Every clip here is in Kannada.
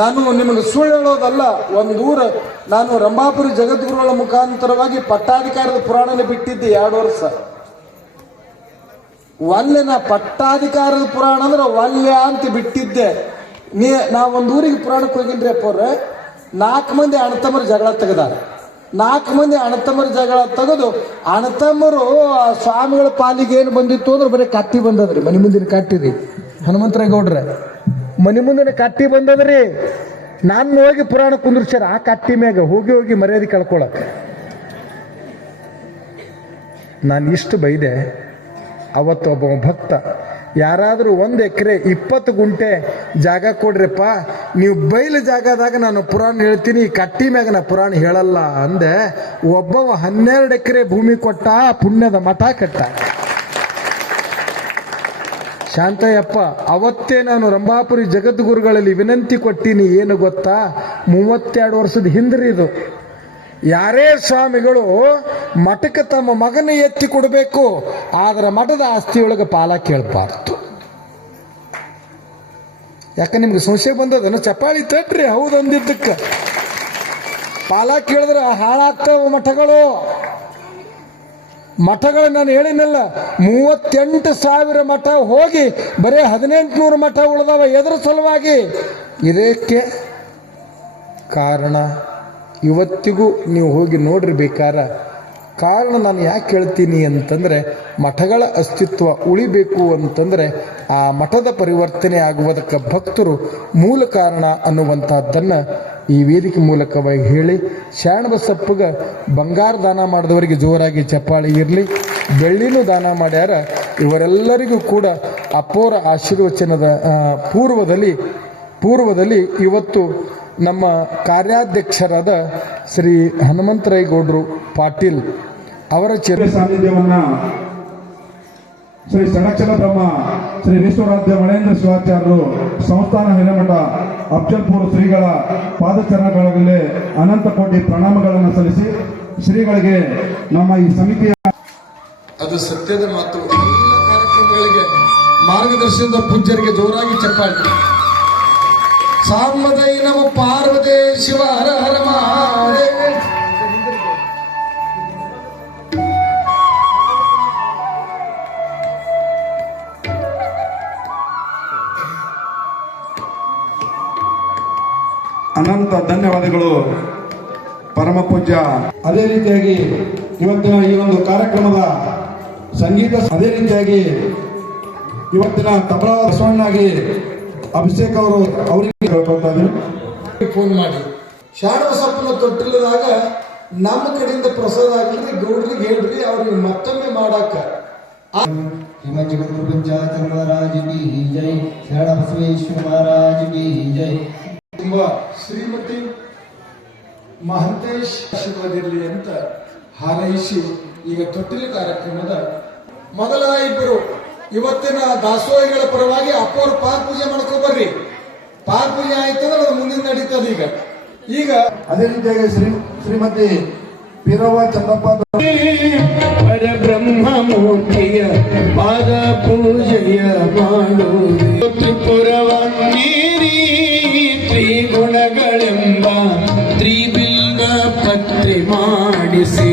ನಾನು ನಿಮಗೆ ಸುಳ್ಳು ಹೇಳೋದಲ್ಲ, ಒಂದು ಊರ ನಾನು ರಂಭಾಪುರಿ ಜಗದ್ಗುರುಗಳ ಮುಖಾಂತರವಾಗಿ ಪಟ್ಟಾಧಿಕಾರದ ಪುರಾಣನ ಬಿಟ್ಟಿದ್ದೆ ಎರಡು ವರ್ಷ. ನಾ ಪಟ್ಟಾಧಿಕಾರದ ಪುರಾಣ ಅಂದ್ರೆ ವಲ್ಯ ಅಂತ ಬಿಟ್ಟಿದ್ದೆ. ನೀ ನಾ ಒಂದು ಊರಿಗೆ ಪುರಾಣಕ್ಕೆ ಹೋಗಿನ್ರಿ ಅಪ್ಪವ್ರೆ, ನಾಲ್ಕು ಮಂದಿ ಅಣತಮ್ಮರು ಜಗಳ ತೆಗೆದಾರ. ನಾಲ್ಕು ಮಂದಿ ಅಣತಮ್ಮರ ಜಗಳ ತೆಗೆದು ಅಣತಮ್ಮರು ಆ ಸ್ವಾಮಿಗಳ ಪಾಲಿಗೆ ಏನು ಬಂದಿತ್ತು ಅಂದ್ರೆ ಬರೀ ಕಟ್ಟಿ ಬಂದದ್ರಿ, ಮನೆ ಮುಂದಿನ ಕಟ್ಟಿರಿ. ಹನುಮಂತರಾಯ ಗೌಡ್ರೆ ಮನೆ ಮುಂದಿನ ಕಟ್ಟಿ ಬಂದದ್ರಿ. ನಾನು ಹೋಗಿ ಪುರಾಣ ಕುಂದಿರ್ಸ್ಯಾರ. ಆ ಕಟ್ಟಿ ಮ್ಯಾಗ ಹೋಗಿ ಹೋಗಿ ಮರ್ಯಾದೆ ಕಳ್ಕೊಳಕ್ಕೆ ನಾನು ಇಷ್ಟು ಬೈದೆ. ಅವತ್ತು ಒಬ್ಬ ಭಕ್ತ, ಯಾರಾದರೂ ಒಂದು ಎಕರೆ ಇಪ್ಪತ್ತು ಗುಂಟೆ ಜಾಗ ಕೊಡ್ರಿಪ್ಪ, ನೀವು ಬಯಲು ಜಾಗದಾಗ ನಾನು ಪುರಾಣ ಹೇಳ್ತೀನಿ, ಈ ಕಟ್ಟಿ ಮ್ಯಾಗ ನಾ ಪುರಾಣ ಹೇಳಲ್ಲ ಅಂದೆ, ಒಬ್ಬವ ಹನ್ನೆರಡು ಎಕರೆ ಭೂಮಿ ಕೊಟ್ಟ, ಪುಣ್ಯದ ಮಠ ಕಟ್ಟ. ಶಾಂತಯ್ಯಪ್ಪ, ಅವತ್ತೇ ನಾನು ರಂಭಾಪುರಿ ಜಗದ್ಗುರುಗಳಲ್ಲಿ ವಿನಂತಿ ಕೊಟ್ಟೀನಿ, ಏನು ಗೊತ್ತಾ? ಮೂವತ್ತೆರಡು ವರ್ಷದ ಹಿಂದ್ರಿ ಇದು. ಯಾರೇ ಸ್ವಾಮಿಗಳು ಮಠಕ್ಕೆ ತಮ್ಮ ಮಗನ ಎತ್ತಿ ಕೊಡಬೇಕು, ಆದ್ರೆ ಮಠದ ಆಸ್ತಿಯೊಳಗೆ ಪಾಲ ಕೇಳಬಾರ್ದು. ಯಾಕೆ ನಿಮ್ಗೆ ಸಂಶಯ ಬಂದದನ ಚಪಾಳಿ ತಟ್ರಿ, ಹೌದು ಅಂದಿದ್ದಕ್ಕೆ. ಪಾಲ ಕೇಳಿದ್ರೆ ಹಾಳಾಗ್ತಾವ ಮಠಗಳು. ಮಠಗಳು ನಾನು ಹೇಳಿನಲ್ಲ ಮೂವತ್ತೆಂಟು ಸಾವಿರ ಮಠ ಹೋಗಿ ಬರೀ ಹದಿನೆಂಟುನೂರು ಮಠ ಉಳಿದವ ಎದುರು ಸಲುವಾಗಿ. ಇದಕ್ಕೆ ಕಾರಣ, ಇವತ್ತಿಗೂ ನೀವು ಹೋಗಿ ನೋಡ್ರಿ ಬೇಕಾರ. ಕಾರಣ ನಾನು ಯಾಕೆ ಹೇಳ್ತೀನಿ ಅಂತಂದರೆ ಮಠಗಳ ಅಸ್ತಿತ್ವ ಉಳಿಬೇಕು ಅಂತಂದರೆ ಆ ಮಠದ ಪರಿವರ್ತನೆ ಆಗುವುದಕ್ಕೆ ಭಕ್ತರು ಮೂಲ ಕಾರಣ ಅನ್ನುವಂಥದ್ದನ್ನು ಈ ವೇದಿಕೆ ಮೂಲಕವಾಗಿ ಹೇಳಿ ಶಾಣಬಸಪ್ಪಗ ಬಂಗಾರ ದಾನ ಮಾಡಿದವರಿಗೆ ಜೋರಾಗಿ ಚಪ್ಪಾಳಿ ಇರಲಿ, ಬೆಳ್ಳಿನೂ ದಾನ ಮಾಡ್ಯಾರ, ಇವರೆಲ್ಲರಿಗೂ ಕೂಡ ಅಪೋರ ಆಶೀರ್ವಚನದ ಪೂರ್ವದಲ್ಲಿ ಪೂರ್ವದಲ್ಲಿ ಇವತ್ತು ನಮ್ಮ ಕಾರ್ಯಾಧ್ಯಕ್ಷರಾದ ಶ್ರೀ ಹನುಮಂತರೇಗೌಡರು ಪಾಟೀಲ್ ಅವರ ಚೇತನ ಸಾನ್ನಿಧ್ಯವನ್ನು ಶ್ರೀ ಸಂರಕ್ಷಣ ಬ್ರಹ್ಮ ಶ್ರೀ ವಿಶ್ವರಾಧ್ಯ ಮಳೇಂದ್ರ ಶಿವಾಚಾರ್ಯರು ಸಂಸ್ಥಾನ ಹಿರೇಮಠ ಅಫ್ಜಲ್ಪುರ ಶ್ರೀಗಳ ಪಾದಚರಣಗಳಲ್ಲಿ ಅನಂತ ಕೋಟಿ ಪ್ರಣಾಮಗಳನ್ನು ಸಲ್ಲಿಸಿ ಶ್ರೀಗಳಿಗೆ ನಮ್ಮ ಈ ಸಮಿತಿಯ ಅದು ಸತ್ಯದ ಮಾತು. ಎಲ್ಲ ಕಾರ್ಯಕ್ರಮಗಳಿಗೆ ಮಾರ್ಗದರ್ಶನದ ಪೂಜ್ಯರಿಗೆ ಜೋರಾಗಿ ಚಪ್ಪಾಳಿ. ಸಾಮದೈ ನಮ ಪಾರ್ವತಿ ಶಿವ ಹರ ಹರ ಮಹಾದೇವ. ಅನಂತ ಧನ್ಯವಾದಗಳು. ಪರಮ ಪೂಜ್ಯ. ಅದೇ ರೀತಿಯಾಗಿ ಇವತ್ತಿನ ಈ ಒಂದು ಕಾರ್ಯಕ್ರಮದ ಸಂಗೀತ ಅದೇ ರೀತಿಯಾಗಿ ಇವತ್ತಿನ ತಬಲಾ ಬಸವಣ್ಣಾಗಿ ಅಭಿಷೇಕ್ ಅವರು ಅವರಿಗೆ ಕೇಳ್ಕೊಳ್ತಾ ಫೋನ್ ಮಾಡಿ. ಶಾಣಬಸಪ್ಪನ ತೊಟ್ಟಿಲ್ಲದಾಗ ನಮ್ಮ ಕಡೆಯಿಂದ ಪ್ರಸಾದ ಆಗಿದ್ರೆ ಗೌಡ್ರಿಗೆ ಹೇಳ್ರಿ ಅವ್ರಿಗೆ ಮತ್ತೊಮ್ಮೆ ಮಾಡಾಕ ಹಿಮಾಚಲ ಪಂಚಾಯತ್ ಮಹಾರಾಜ್ ಜೈ ಶರಣ ಬಸವೇಶ್ವರ ಜೈ ತುಂಬಾ ಶ್ರೀಮತಿ ಮಹಂತೇಶ್ ಆಶೀರ್ವಾದಿರಲಿ ಅಂತ ಹಾರೈಸಿ ಈಗ ತೊಟ್ಟಿಲು ಕಾರ್ಯಕ್ರಮದ ಮೊದಲ ಇಬ್ಬರು. ಇವತ್ತಿನ ದಾಸೋಹಿಗಳ ಪರವಾಗಿ ಅಪ್ಪವರು ಪಾದ ಪೂಜೆ ಮಾಡ್ಕೊ ಬರ್ರಿ. ಪಾದ ಆಯ್ತು ಅಂದ್ರೆ ಅದು ಮುಂದಿನ ನಡೀತದೆ ಈಗ. ಈಗ ಅದೇ ರೀತಿಯಾಗಿ ಶ್ರೀ ಶ್ರೀಮತಿ ಪಿರವ ಚಂದಪ್ಪ ಪರಬ್ರಹ್ಮಮೂರ್ತಿಯ ಪಾದ ಪೂಜೆಯ ಮಾಡುವುದು ತ್ರಿಪುರವ ನೀರಿ ತ್ರಿಗುಣಗಳೆಂಬ ತ್ರಿಬಿಲ್ವ ಪತ್ರೆ ಮಾಡಿಸಿ.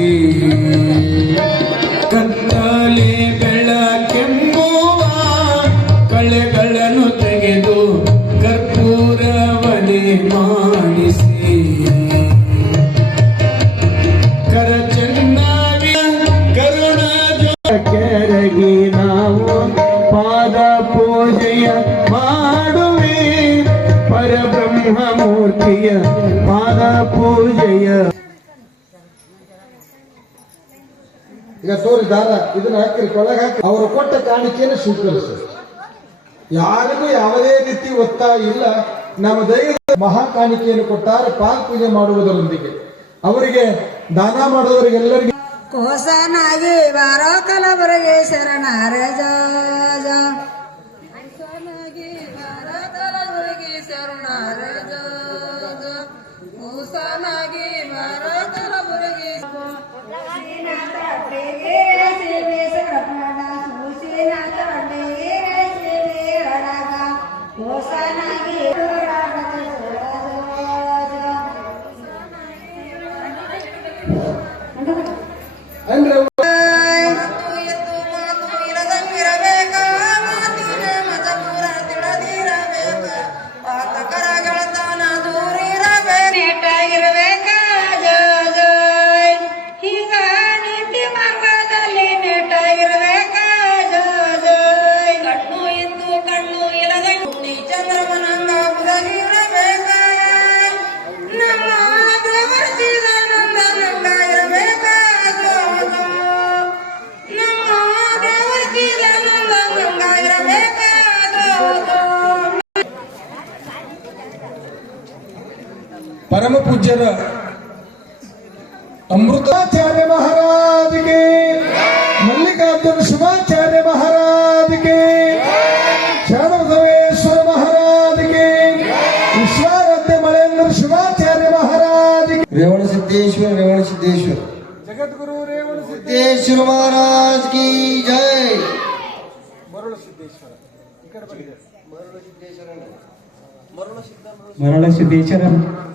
ಈಗ ತೋರಿ ದಾರ ಇದನ್ನ ಹಾಕಿರಿ, ಕೊಳಗೆ ಹಾಕಿ ಅವರು ಕೊಟ್ಟ ಕಾಣಿಕೆಯನ್ನು ಸ್ವೀಕರಿಸಿ ಯಾರಿಗೂ ಯಾವುದೇ ರೀತಿ ಒತ್ತಾಯ ಇಲ್ಲ. ನಮ್ಮ ದೈವ ಮಹಾ ಕಾಣಿಕೆಯನ್ನು ಕೊಟ್ಟಾರೆ ಪಾಕ್ ಪೂಜೆ ಮಾಡುವುದರೊಂದಿಗೆ. ಅವರಿಗೆ ದಾನ ಮಾಡುವವರಿಗೆಲ್ಲರಿಗೂ ಕೋಸನಾಗಿ ಬಾರೋ ಕಲಬರಗೆ ಶರಣಾರ परम पूज्यर अमृताचार्य महाराज के। मल्लिकार्जुन शिवाचार्य महाराज के। चारेश्वर महाराज के। विश्वाराध्य मलेन्द्र शिवाचार्य महाराज रेवण सिद्धेश्वर रेवण सिद्धेश्वर। जगत गुरु रेवण सिद्धेश्वर महाराज की जय। मरुण सिद्धेश्वर। मरुण सिद्धेश्वर मरुण सिद्धेश्वर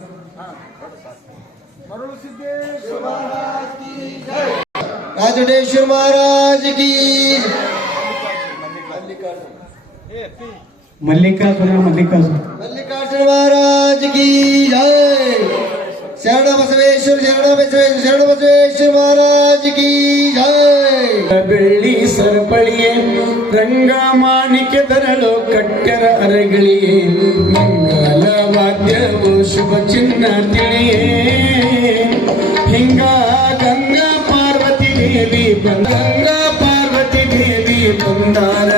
राजनेश्वर महाराज की। मल्लिकार्जुन मल्लिकार्जुन। मल्लिकार्जुन महाराज की जय। ಶರಣ ಬಸವೇಶ್ವರ ಶರಣ ಬಸವೇಶ್ವರ ಶರಣ ಬಸವೇಶ್ವರ ಮಹಾರಾಜ್ ಕಿ ಜಯ ಬೆಳ್ಳಿ ಸರಪಳಿಯೇ ರಂಗ ಮಾಣಿಕ್ಯ ತರಳು ಕಟ್ಟರ ಅರೆಗಳಿಯೇ ಮಂಗಲ ವಾದ್ಯವು ಶುಭ ಚಿನ್ನ ತಿಳಿಯೇ. ಹಿಂಗ ಗಂಗಾ ಪಾರ್ವತಿ ದೇವಿ ಗಂಗಾ ಪಾರ್ವತಿ ದೇವಿ ಬಂದಾರ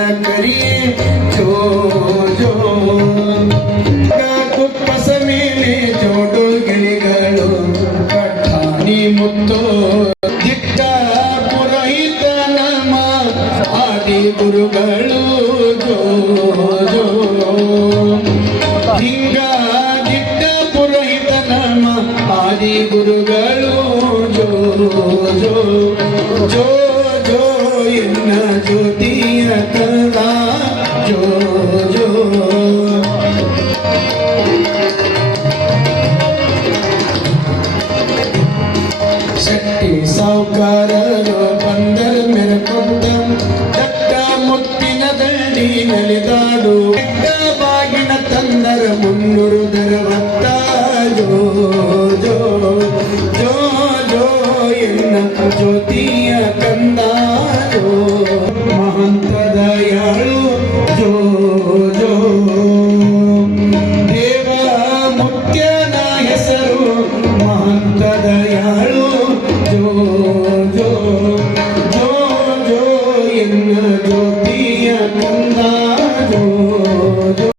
ಶಕ್ತಿ ಸಾವುಕಾರರು ಬಂದರ ಮೆರಕೊಂಡ ದಟ್ಟ ಮುತ್ತಿನ ದಂಡಿ ನಲಿದಾಡು ಬೆಟ್ಟ ಬಾಗಿನ ತಂದರ ಮುನ್ನೂರು ದರವತ್ತ ಜೋ ಜೋ ಜೋ ಜೋ ಎನ್ನ ಜ್ಯೋತಿಯ